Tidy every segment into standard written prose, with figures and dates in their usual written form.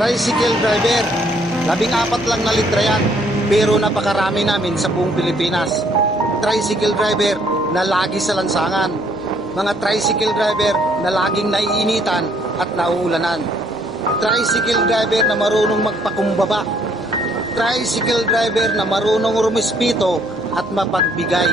tricycle driver. 14 lang na litra yan, pero napakarami namin sa buong Pilipinas. Tricycle driver na lagi sa lansangan. Mga tricycle driver na laging naiinitan at nauulanan. Tricycle driver na marunong magpakumbaba. Tricycle driver na marunong rumispito at mapagbigay.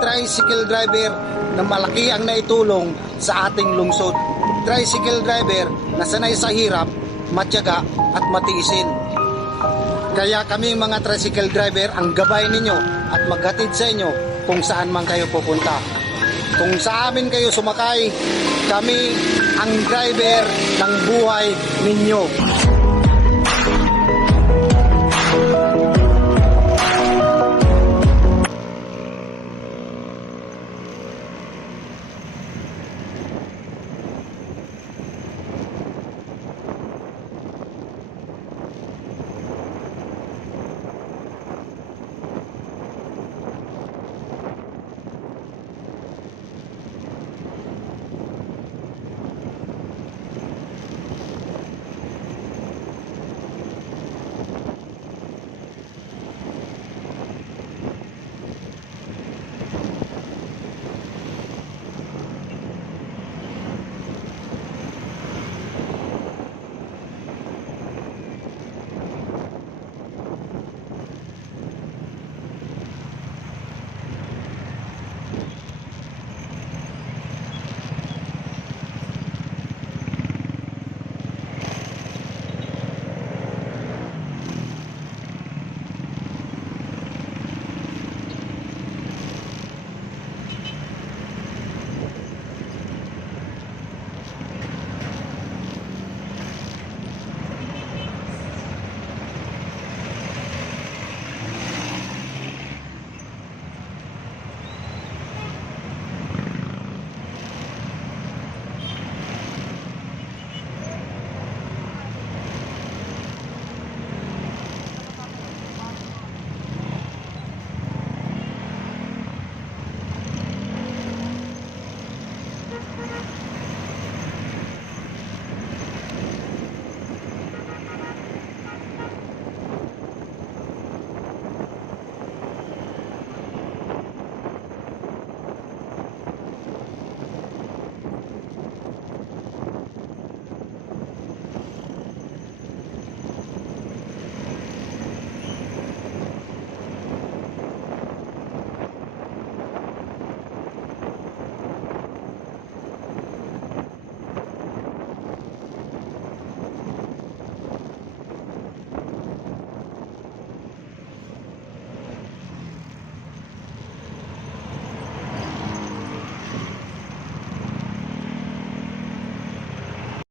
Tricycle driver na malaki ang naitulong sa ating lungsod. Tricycle driver na sanay sa hirap, matyaga at matiisin. Kaya kami mga tricycle driver ang gabay ninyo at maghatid sa inyo kung saan man kayo pupunta. Kung sa amin kayo sumakay, kami ang driver ng buhay ninyo.